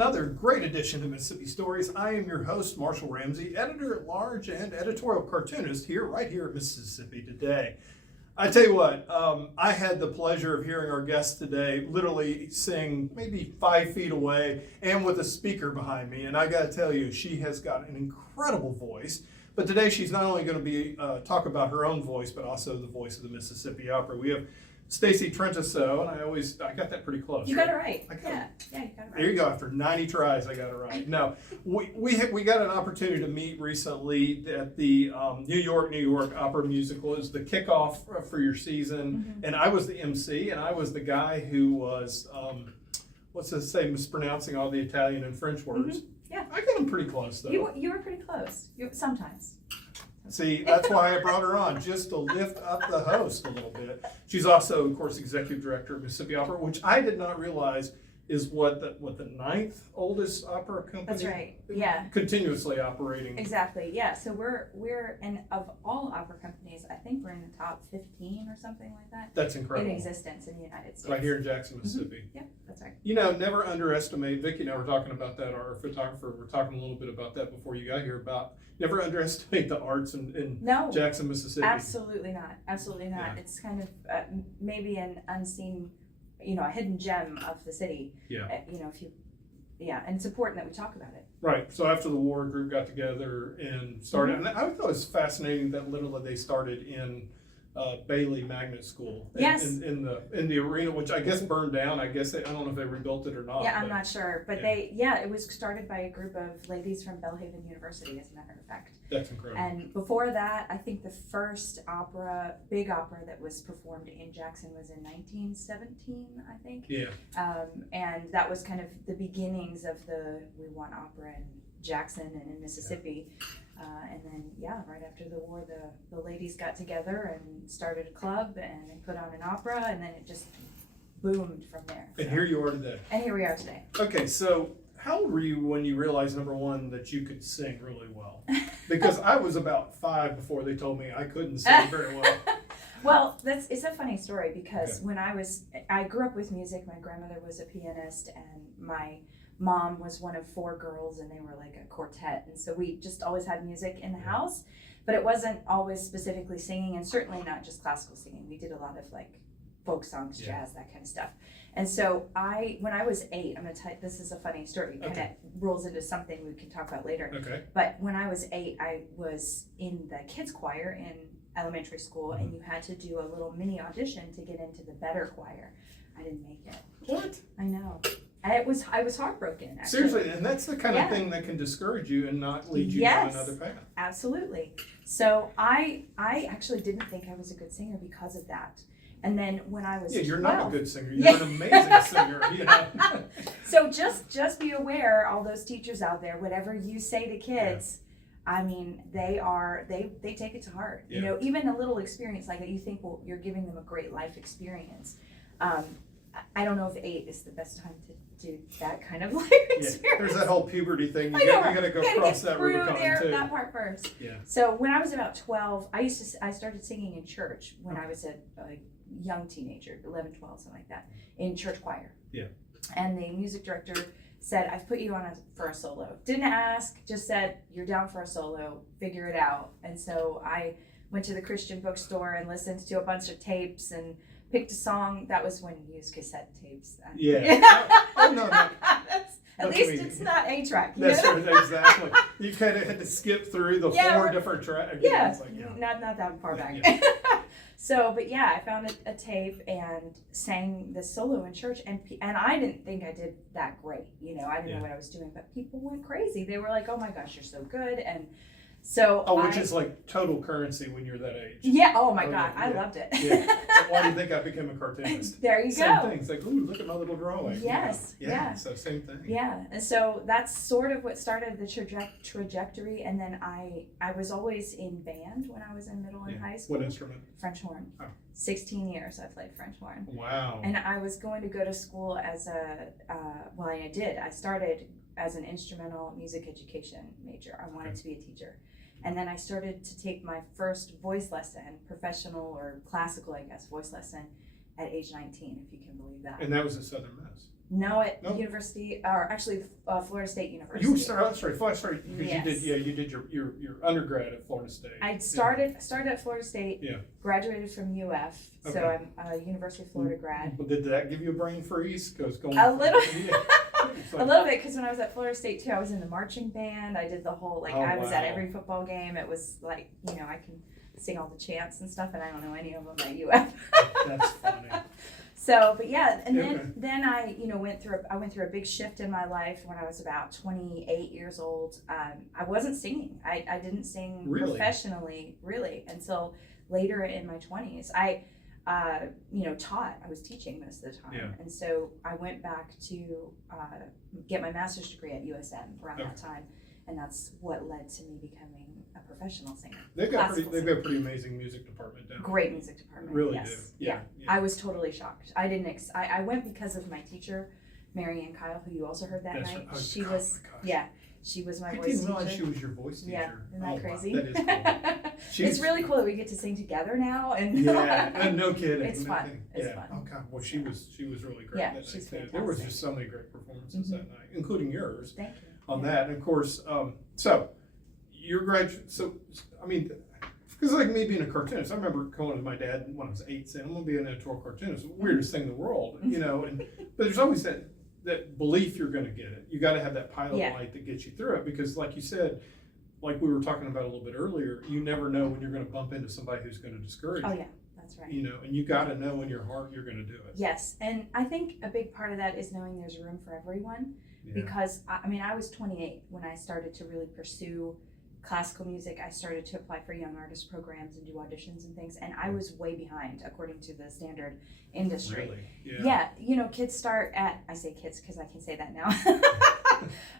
another great edition of Mississippi Stories. I am your host, Marshall Ramsey, editor-at-large and editorial cartoonist right here at Mississippi Today. I tell you what, I had the pleasure of hearing our guest today literally sing maybe 5 feet away and with a speaker behind me. And I got to tell you, she has got an incredible voice. But today she's not only going to be talk about her own voice, but also the voice of the Mississippi Opera. We have Stacey Trenteseaux, and I got that pretty close. You got it right. Yeah, you got it right. There you go. After 90 tries, I got it right. No, we got an opportunity to meet recently at the New York Opera Musical. It was the kickoff for your season, and I was the MC, and I was the guy who was mispronouncing all the Italian and French words. Yeah, I got them pretty close though. You were pretty close. Sometimes. See, that's why I brought her on, just to lift up the host a little bit. She's also, of course, executive director of Mississippi Opera, which I did not realize is the 9th oldest opera company. That's right. Yeah. Continuously operating. Exactly. Yeah. So we're and of all opera companies, I think we're in the top 15 or something like that. That's incredible. In existence in the United States. Right here in Jackson, Mississippi. Yeah, that's right. You know, never underestimate. Vicki and I were talking about that. Our photographer. We're talking a little bit about that before you got here. About never underestimate the arts in Jackson, Mississippi. Absolutely not. Absolutely not. Yeah. It's kind of maybe an unseen, a hidden gem of the city. Yeah. And it's important that we talk about it. Right. So after the war, a group got together and started. And I thought it was fascinating that literally they started in Bailey Magnet School. Yes. In the arena, which I guess burned down. I guess I don't know if they rebuilt it or not. Yeah, I'm not sure, but it was started by a group of ladies from Belhaven University, as a matter of fact. That's incredible. And before that, I think the first big opera that was performed in Jackson was in 1917, I think. Yeah. And that was kind of the beginnings of we want opera in Jackson and in Mississippi. Yeah. And then, right after the war, the ladies got together and started a club and they put on an opera, and then it just boomed from there. And here you are today. And here we are today. Okay, so how old were you when you realized, number one, that you could sing really well? Because I was about 5 before they told me I couldn't sing very well. Well, it's a funny story because when I grew up with music. My grandmother was a pianist, and my mom was one of 4 girls, and they were like a quartet, and so we just always had music in the house, but it wasn't always specifically singing, and certainly not just classical singing. We did a lot of like folk songs, jazz, that kind of stuff. And so when I was 8, I'm gonna tell you, this is a funny story. It kind of rolls into something we can talk about later. Okay. But when I was 8, I was in the kids choir in elementary school, and you had to do a little mini audition to get into the better choir. I didn't make it. What? I know. I was heartbroken, actually. Seriously, and that's the kind of thing that can discourage you and not lead you down another path. Absolutely. So I actually didn't think I was a good singer because of that. And then when I was you're 12, not a good singer. You're an amazing singer. So just be aware, all those teachers out there, whatever you say to kids, I mean, they take it to heart. Yeah. Even a little experience like that, you think, well, you're giving them a great life experience. I don't know if 8 is the best time to do that kind of life experience. There's that whole puberty thing. You got to go across that Rubicon too. That part first. Yeah. So when I was about 12, I started singing in church when I was a young teenager, 11, 12, something like that, in church choir. Yeah. And the music director said, I've put you on for a solo. Didn't ask, just said, you're down for a solo, figure it out. And so I went to the Christian bookstore and listened to a bunch of tapes and picked a song. That was when you used cassette tapes. No. At least it's not 8-track. That's right, exactly. You kind of had to skip through the 4 different tracks. Yeah, not that far back. Yeah. So, but I found a tape and sang the solo in church, and I didn't think I did that great. I didn't know what I was doing, but people went crazy. They were like, "Oh my gosh, you're so good!" And so, which is like total currency when you're that age. Yeah. Oh my God, I loved it. Yeah. So why do you think I became a cartoonist? There you same go. Thing. It's like, ooh, look at my little drawing. Yes. Yeah. So same thing. Yeah. And so that's sort of what started the trajectory. And then I was always in band when I was in middle and high school. What instrument? French horn. Oh. 16 years I played French horn. Wow. And I was going to go to school as I did. I started as an instrumental music education major. I wanted to be a teacher. And then I started to take my first voice lesson, professional or classical, I guess, voice lesson at age 19, if you can believe that. And that was at Southern Miss. No, at Nope. University, or actually Florida State University. You started, that's right, because Yes. you did your undergrad at Florida State. I started at Florida State, Yeah. graduated from UF, so Okay. I'm a University of Florida grad. But did that give you a brain freeze? Because going A little. It's A like- little bit, because when I was at Florida State too, I was in the marching band. I did the whole, Oh, I was at wow. every football game. It was like, I can sing all the chants and stuff, and I don't know any of them at UF. That's funny. So, but yeah, and Okay. then I, went through a big shift in my life when I was about 28 years old. I wasn't singing. I didn't sing Really? professionally, really, until later in my 20s. I taught. I was teaching most of the time, Yeah. and so I went back to get my master's degree at USM around that time, and that's what led to me becoming a professional singer. They've got Classical a pretty amazing music department down there. Great music department. Really yes. do. Yeah. I was totally shocked. I didn't. I went because of my teacher, Mary Ann Kyle, who you also heard that That's night. right. Oh, She God, was. my gosh. Yeah. She was my I voice didn't teacher. realize she was your voice teacher. Yeah, isn't that Oh, crazy? Wow. That is cool. It's really cool that we get to sing together now, and Yeah, no kidding. It's no fun. kidding. It's yeah. fun. Oh God, well she was really great Yeah, that she's night too. There was fantastic. just so many great performances Mhm. that night, including yours Thank you. on Yeah. that. And of course, so your graduate. So I mean, because like me being a cartoonist, I remember going to my dad when I was 8, saying I'm gonna be an editorial cartoonist. Weirdest thing in the world, And but there's always that belief you're gonna get it. You got to have that pilot Yeah. light that gets you through it, because like you said. Like we were talking about a little bit earlier, you never know when you're going to bump into somebody who's going to discourage Oh you. yeah, that's right. And you got to know in your heart you're going to do it. Yes, and I think a big part of that is knowing there's room for everyone. Yeah. Because I was 28 when I started to really pursue classical music. I started to apply for young artist programs and do auditions and things, and I was way behind according to the standard industry. Really? Yeah, kids start at, I say kids because I can say that now.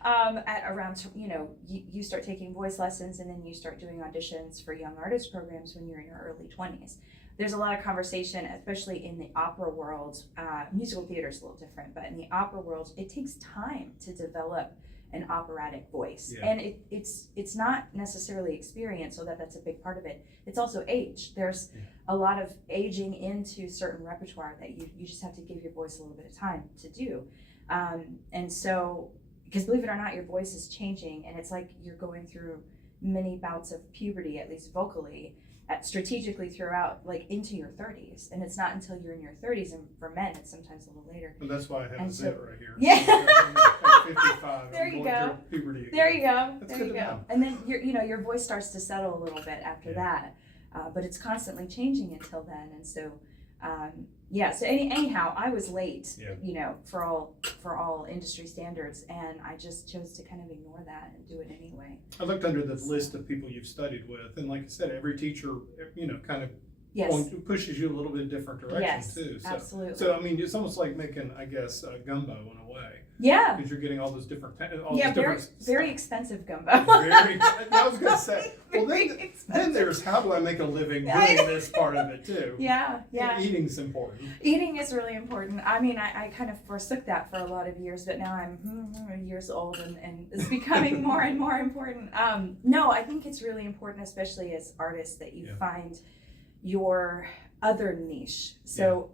At around, you start taking voice lessons, and then you start doing auditions for young artist programs when you're in your early 20s. There's a lot of conversation, especially in the opera world. Musical theater is a little different, but in the opera world, it takes time to develop an operatic voice. Yeah. And it's not necessarily experience, so that's a big part of it. It's also age. There's a lot of aging into certain repertoire that you just have to give your voice a little bit of time to do. And so, because believe it or not, your voice is changing, and it's like you're going through many bouts of puberty, at least vocally, strategically throughout, like into your 30s. And it's not until you're in your 30s, and for men, it's sometimes a little later. And that's why I have And a so- zit right here. Yeah. I'm 55. There I'm you going go. through puberty again. There you go. That's There good you to go. know. And then your voice starts to settle a little bit after Yeah. that, but it's constantly changing until then. And so, so anyhow, I was late, Yeah. for all industry standards, and I just chose to kind of ignore that and do it anyway. I looked under the list of people you've studied with, and like I said, every teacher, kind of Yes. pushes you a little bit different direction Yes. too. So, Absolutely. So I mean, it's almost like making, I guess, gumbo in a way, Yeah. because you're getting all those different, Yeah. Very different expensive gumbo. Very, I was gonna say. Well, Very then expensive. there's how do I make a living I doing know. this part of it too. Yeah. Yeah. And eating's important. Eating is really important. I mean, I kind of forsook that for a lot of years, but now I'm years old, and it's becoming more and more important. No, I think it's really important, especially as artists, that you find your other niche. So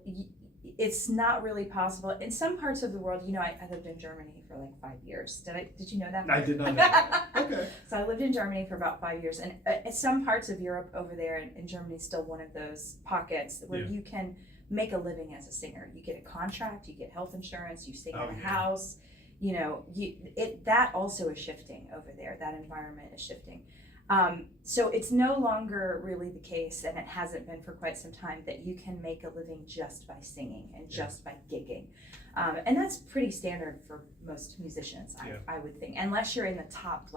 it's not really possible in some parts of the world. I lived in Germany for like 5 years. Did you know that? I did not know that. Okay. So I lived in Germany for about 5 years, and some parts of Europe over there, and Germany is still one of those pockets where you can make a living as a singer. You get a contract, you get health insurance, you sing in a house. That also is shifting over there. That environment is shifting. So it's no longer really the case, and it hasn't been for quite some time, that you can make a living just by singing and just by gigging. And that's pretty standard for most musicians, I would think, unless you're in the top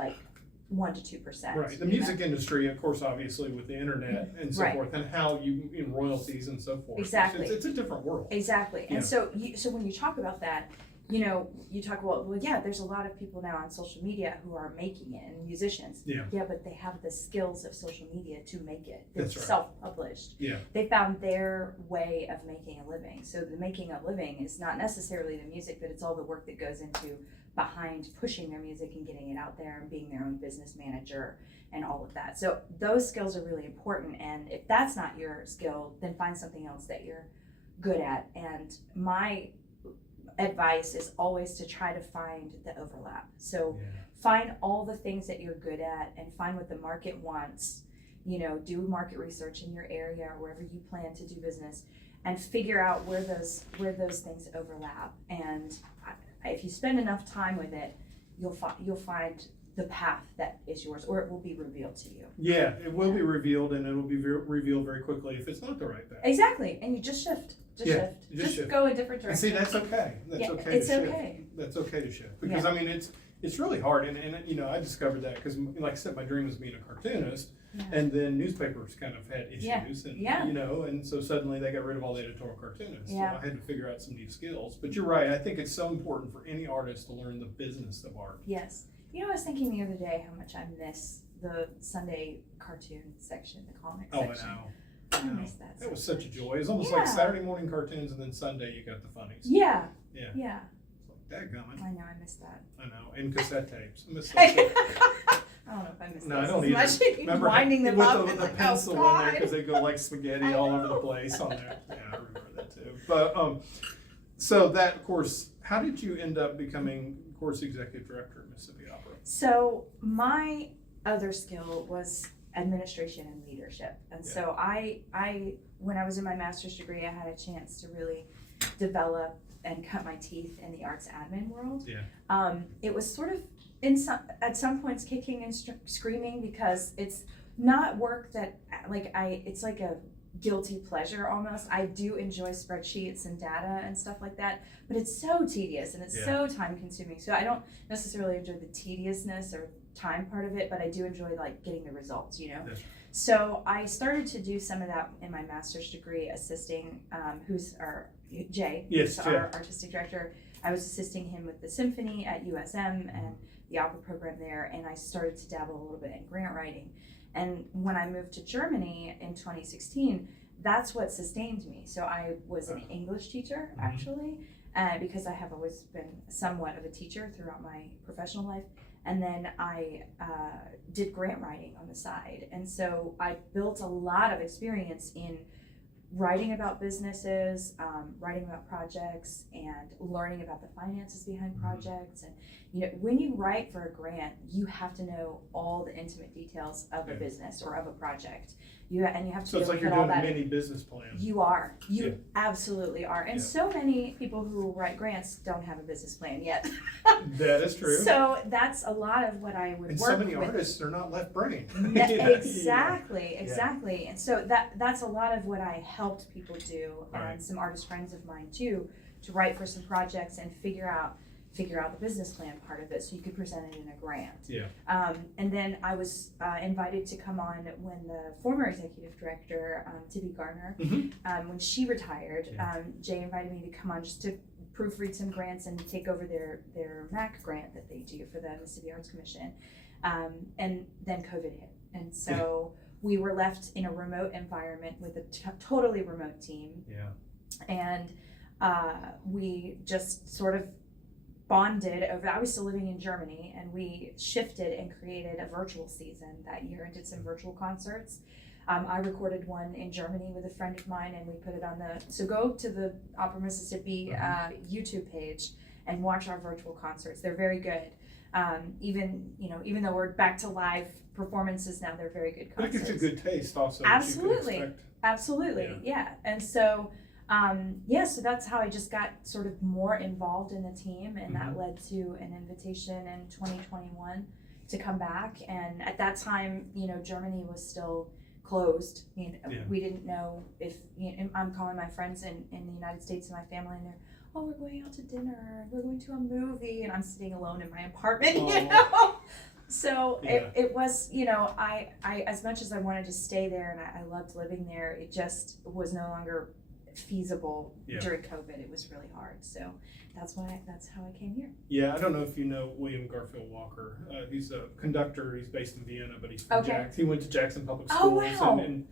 1 to 2%. Right. The music industry, of course, obviously with the internet and so forth, and how you in royalties and so forth. Exactly. It's a different world. Exactly. And so when you talk about that, you talk about, there's a lot of people now on social media who are making it, and musicians. Yeah, but they have the skills of social media to make it. They're self-published. Yeah. They found their way of making a living. So the making a living is not necessarily the music, but it's all the work that goes into behind pushing their music and getting it out there and being their own business manager and all of that. So those skills are really important. And if that's not your skill, then find something else that you're good at. And advice is always to try to find the overlap. So Yeah. find all the things that you're good at and find what the market wants. Do market research in your area or wherever you plan to do business, and figure out where those things overlap. And if you spend enough time with it, you'll find the path that is yours, or it will be revealed to you. Yeah, it will be revealed, and it will be revealed very quickly if it's not the right path. Exactly, and you just shift. Just shift. Go a different direction. And see, that's okay. That's okay. It's to shift. okay. That's okay to shift, because I mean it's really hard, and I discovered that because, like I said, my dream was being a cartoonist. Yeah. And then newspapers kind of had issues, Yeah. and and so suddenly they got rid of all the editorial cartoonists. Yeah. So I had to figure out some new skills. But you're right. I think it's so important for any artist to learn the business of art. Yes. I was thinking the other day how much I miss the Sunday cartoon section, the comic section. I know. I miss that. It was such a joy. It was almost Yeah. like Saturday morning cartoons, and then Sunday you got the funnies. Yeah. Yeah. Yeah. It's like, dadgummit. I know. I miss that. I know. And cassette tapes. I miss those. I don't know if I miss No, I those don't as either. much. Remember Winding them with up the and like, pencil oh, in there God. because they go like spaghetti I all over know. the place on there. Yeah, I remember that too. But so that, of course, how did you end up becoming course executive director at Mississippi Opera? So my other skill was administration and leadership, and so I when I was in my master's degree, I had a chance to really develop and cut my teeth in the arts admin world. Yeah. It was sort of at some points kicking and screaming, because it's not work that it's like a guilty pleasure almost. I do enjoy spreadsheets and data and stuff like that, but it's so tedious and it's so time consuming. So I don't necessarily enjoy the tediousness or time part of it, but I do enjoy getting the results, Yeah. So I started to do some of that in my master's degree, assisting who's our Jay, Yes, who's Jay. our artistic director. I was assisting him with the symphony at USM and the opera program there, and I started to dabble a little bit in grant writing. And when I moved to Germany in 2016, that's what sustained me. So I was an English teacher, actually, because I have always been somewhat of a teacher throughout my professional life. And then I did grant writing on the side. And so I built a lot of experience in writing about businesses, writing about projects, and learning about the finances behind projects. And when you write for a grant, you have to know all the intimate details of a business or of a project. You have to. So it's like you're doing a mini business plan. You absolutely are. And so many people who write grants don't have a business plan yet. That is true. So that's a lot of what I would work with. And so many artists are not left-brained. Exactly. And so that's a lot of what I helped people do, and some artist friends of mine too, to write for some projects and figure out the business plan part of it, so you could present it in a grant. Yeah. And then I was invited to come on when the former executive director, Tibby Garner, when she retired. Jay invited me to come on just to proofread some grants and take over their MAC grant that they do for the Mississippi Arts Commission. And then COVID hit, and so we were left in a remote environment with a totally remote team. Yeah. And we just sort of bonded over. I was still living in Germany, and we shifted and created a virtual season that year and did some virtual concerts. I recorded one in Germany with a friend of mine, and we put it on so go to the Opera Mississippi YouTube page and watch our virtual concerts. They're very good. Even though we're back to live performances now, they're very good concerts. But it gives you good taste also. Absolutely. Yeah. And so so that's how I just got sort of more involved in the team, and that led to an invitation in 2021 to come back. And at that time, Germany was still closed. We didn't know if, I'm calling my friends in the United States and my family, and they're, oh, we're going out to dinner, we're going to a movie, and I'm sitting alone in my apartment, So it was, I as much as I wanted to stay there and I loved living there, it just was no longer feasible during COVID. It was really hard. So that's how I came here. Yeah, I don't know if you know William Garfield Walker. He's a conductor. He's based in Vienna, but he's from He went to Jackson Public Schools. Oh, wow. And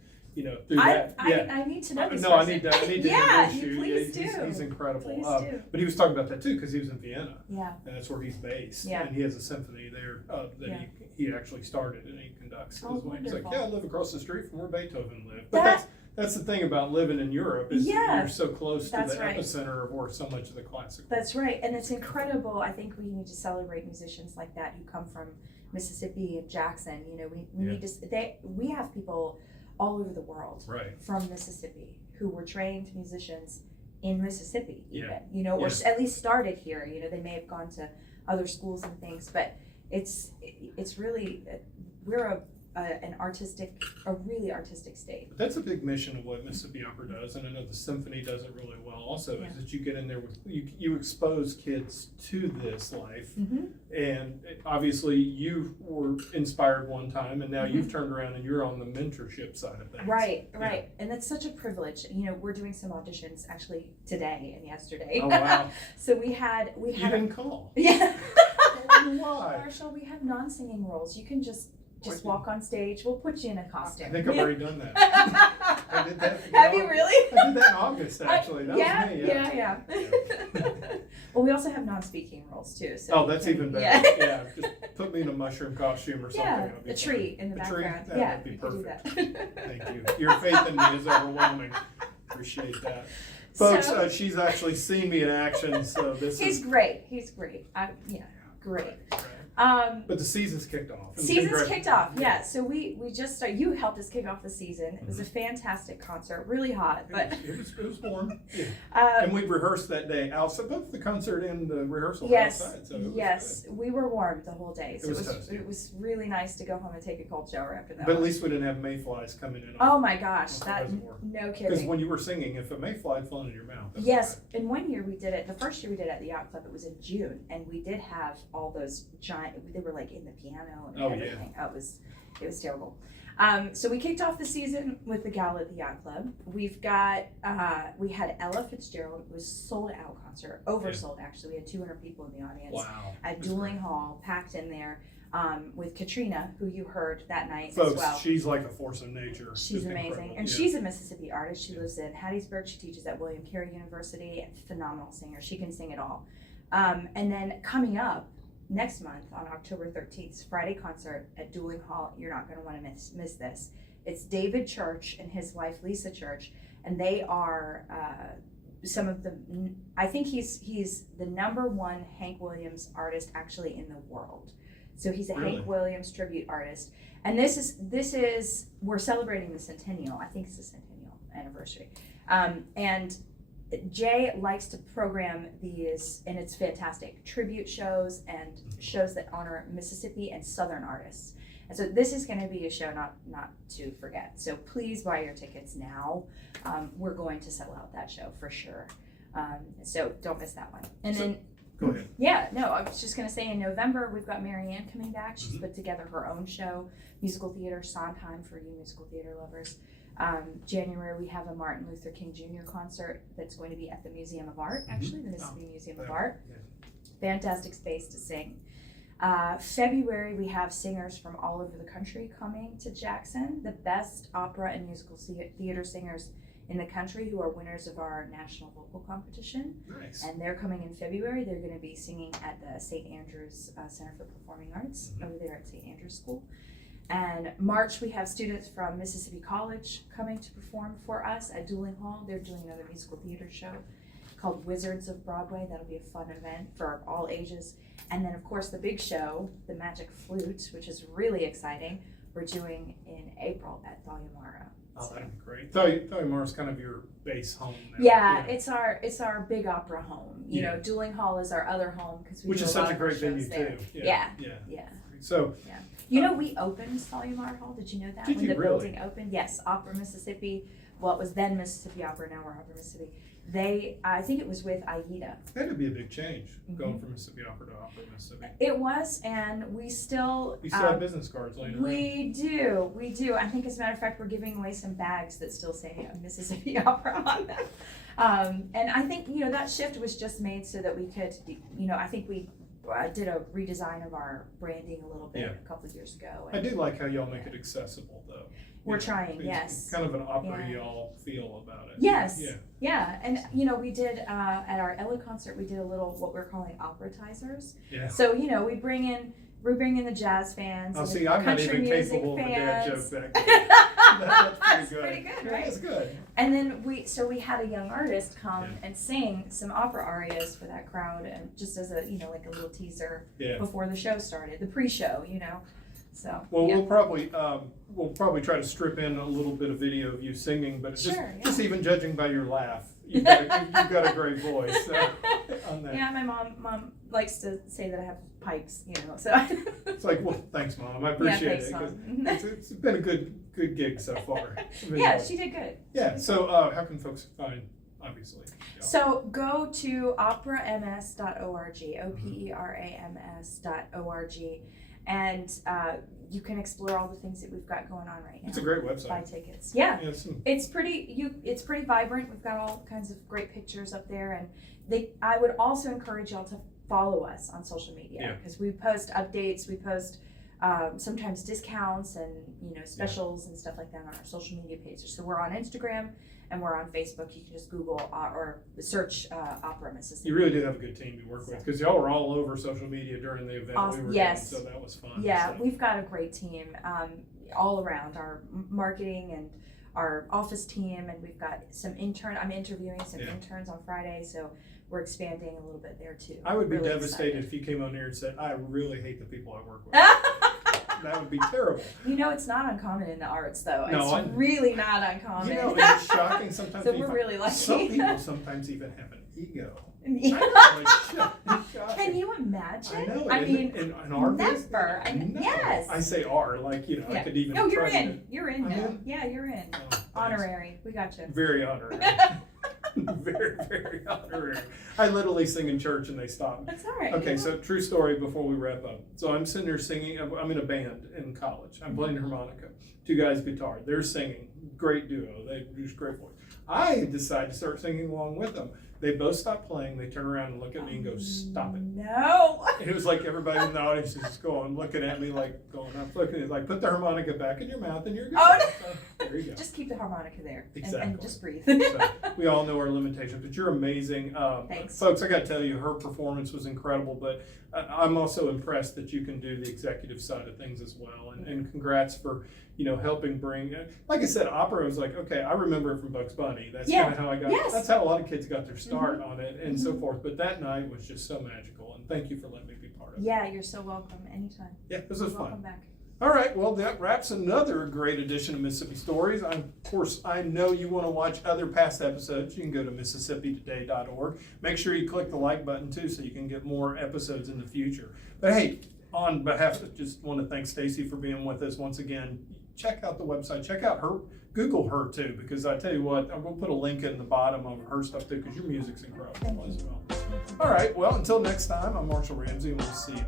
through that. I need to know this No, person. I need to introduce you. Please do. He's incredible. Please do. But he was talking about that too, because he was in Vienna. Yeah. And that's where he's based. Yeah. And he has a symphony there that he actually started and he conducts as well. He's like, wonderful. I live across the street from where Beethoven lived. But That's the thing about living in Europe is Yeah, you're so close to that's the right. epicenter of where so much of the classical. That's right, and it's incredible. I think we need to celebrate musicians like that who come from Mississippi and Jackson. You know, we Yeah. need to. We have people all over the world Right. from Mississippi who were trained musicians in Mississippi, even. Yeah. You know, or Yeah. at least started here. You know, they may have gone to other schools and things, but it's really we're a really artistic state. But that's a big mission of what Mississippi Opera does, and I know the symphony does it really well also, Yeah. is that you get in there with, you expose kids to this life. Mm-hmm. And obviously you were inspired one time, and now Mm-hmm. you've turned around and you're on the mentorship side of things. Right, Yeah. right, and that's such a privilege. You know, we're doing some auditions actually today and yesterday. Oh, wow. So we had You didn't call. yeah. I wonder why. Marshall, we have non-singing roles. You can just walk on stage. We'll put you in a costume. I think I've already done that. I did that. Have you really? I did that in August, actually. That yeah, was me, yeah. Well, we also have non-speaking roles too. So Oh, that's even better. Yeah. Yeah, just put me in a mushroom costume or something. Yeah, That'd be a tree in the A tree? background. That Yeah, would be you could do perfect. that. Thank you. Your faith in me is overwhelming. Appreciate that. Folks, So- she's actually seen me in action, so this He's is great. He's great. Great. right. But the season's kicked off. and Season's congrats- kicked off, yeah. So we just you helped us kick off the season. It was a Mm-hmm. fantastic concert, really hot, but It was warm. Yeah. And we rehearsed that day outside, both the concert and the rehearsal yes, outside. So it was yes, we were warm the whole day. So It was toasty. it was really nice to go home and take a cold shower after that. good. But at least we didn't have mayflies coming in. Oh my gosh, off the that reservoir. no Because kidding. when you were singing, if a mayfly had flown in your mouth. that was Yes, bad. and one year we did it. The first year we did it at the yacht club. It was in June, and we did have all those giant. They were like in the piano and Oh, yeah. everything. Oh, it was terrible. So we kicked off the season with the gala at the yacht club. We've got we had Ella Fitzgerald. It was sold out concert, oversold actually. We had 200 people in the audience Wow. at That's Dueling great. Hall, packed in there. With Katrina, who you heard that night Folks, as well. she's like a force of nature. She's Just amazing, incredible. and Yeah. she's a Mississippi artist. She Yeah. lives in Hattiesburg. She teaches at William Carey University. And phenomenal singer. She can sing it all. And then coming up next month on October 13th, Friday concert at Dueling Hall. You're not going to want to miss this. It's David Church and his wife Lisa Church, and they are some of the. I think he's the #1 Hank Williams artist actually in the world. So he's a Really? Hank Williams tribute artist, and this is we're celebrating the centennial. I think it's the centennial anniversary, and Jay likes to program these, and it's fantastic, tribute shows and shows that honor Mississippi and Southern artists. And so this is going to be a show not to forget. So please buy your tickets now. We're going to sell out that show for sure. So don't miss that one. And then Go ahead. yeah, no, I was just going to say in November, we've got Marianne coming back. She's Mhm. put together her own show, musical theater, Sondheim for you musical theater lovers. January, we have a Martin Luther King Jr. concert that's going to be at the Museum of Art, actually, the Mississippi Museum of Art. Yeah. Fantastic space to sing. February, we have singers from all over the country coming to Jackson, the best opera and musical theater singers in the country who are winners of our national vocal competition. Nice. And they're coming in February. They're going to be singing at the St. Andrews Center for Performing Arts Mhm. over there at St. Andrews School. And March, we have students from Mississippi College coming to perform for us at Dueling Hall. They're doing another musical theater show called Wizards of Broadway. That'll be a fun event for all ages. And then, of course, the big show, the Magic Flute, which is really exciting, we're doing in April at Thalia-Mara. Oh, that'd be great. Thalia-Mara's kind of your base home now. Yeah, it's our big opera home. You Yeah. know, Dueling Hall is our other home because we Which do is a lot such a of our great venue shows there. too. Yeah. Yeah. So You know, we opened Thalia-Mara Hall. Did you know that? Did when you the really? building opened? Yes, Opera Mississippi. Well, it was then Mississippi Opera, now we're Opera Mississippi. I think it was with Aida. that'd be a big change Mm-hmm. going from Mississippi Opera to Opera Mississippi. It was, and we still. You still have business cards laying around. We do. I think, as a matter of fact, we're giving away some bags that still say Mississippi Opera on them. And I think, you know, that shift was just made so that we could, you know, I think we did a redesign of our branding a little bit Yeah. a couple of years ago. I do like how y'all make it accessible though. We're You know, trying, it's yes. Kind of an opera Yeah. y'all feel about it. Yes. Yeah. Yeah, and you know, we did at our Ella concert, we did a little what we're calling operatizers. Yeah. So, you know, we bring in we bring in the jazz fans. Oh, and see, the I'm not country even music capable of a dad joke fans. back then. That's That's pretty pretty good. good, right? That's good. And then we had a young artist come Yeah. and sing some opera arias for that crowd, and just as a like a little teaser Yeah. before the show started, the pre-show, So Well, yeah. we'll probably try to strip in a little bit of video of you singing, but it's just even judging by your laugh, you've got a great voice. On that. Yeah, my mom likes to say that I have pipes, so. It's like, well, thanks, Mom. I appreciate thanks, it. 'Cause Mom. it's been a good gig so far. Yeah, she did good. Yeah. So, how can folks find, obviously? So go to operams.org, operams.org, and you can explore all the things that we've got going on right now. It's a great website. Buy tickets. Yeah. Yeah, It's pretty vibrant. We've got all kinds of great pictures up there, and I would also encourage y'all to follow us on social media, because we post updates, we post sometimes discounts and specials and stuff like that on our social media pages. So we're on Instagram and we're on Facebook. You can just Google or search Opera Mississippi. You really do have a good team to work with, because y'all were all over social media during the event we were doing, so that was fun. Yeah, so. we've got a great team all around, our marketing and our office team, and we've got I'm interviewing some interns on Friday, so we're expanding a little bit there too. I would be Really devastated excited. if you came on here and said, I really hate the people I work with. That would be terrible. It's not uncommon in the arts, though. No, it's really not uncommon. It's shocking sometimes. So we're really lucky. Some people sometimes even have an ego. Yeah. Can you imagine? I know. I mean, in our never. No. Yes. I say our, I could even. No, you're trust in. it. You're in I'm now. in? Yeah, you're in. Oh, thanks. Honorary. We got you. Very honorary. Very, very honorary. I literally sing in church and they stop me. That's all right. Okay, so true story before we wrap up. So I'm sitting there singing. I'm in a band in college. I'm playing harmonica. 2 guys guitar. They're singing. Great duo. They produce great voice. I decide to start singing along with them. They both stop playing. They turn around and look at me and go, "Stop it." No. And it was like everybody in the audience is just looking at me I'm looking at put the harmonica back in your mouth and you're good. Oh, no. So, there you go. Just keep the harmonica there. Exactly. And just breathe. So, we all know our limitations, but you're amazing. Thanks. Folks, I got to tell you, her performance was incredible, but I'm also impressed that you can do the executive side of things as well. And congrats for, helping bring, like I said, opera was like, okay, I remember it from Bugs Bunny. That's kind of how I got, that's how a lot of kids got their start on it and so forth. But that night was just so magical. And thank you for letting me be part of it. Yeah, you're so welcome. Anytime. Yeah, this was fun. Welcome back. All right, well, that wraps another great edition of Mississippi Stories. Of course, I know you want to watch other past episodes. You can go to MississippiToday.org. Make sure you click the like button, too, so you can get more episodes in the future. But, hey, on behalf of, just want to thank Stacey for being with us once again. Check out the website. Check out her. Google her, too, because I tell you what, I'm going to put a link in the bottom of her stuff, too, because your music's incredible as well. All right, well, until next time, I'm Marshall Ramsey, and we'll see you.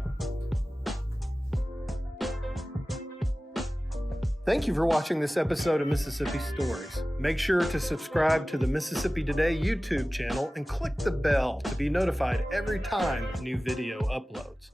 Thank you for watching this episode of Mississippi Stories. Make sure to subscribe to the Mississippi Today YouTube channel and click the bell to be notified every time a new video uploads.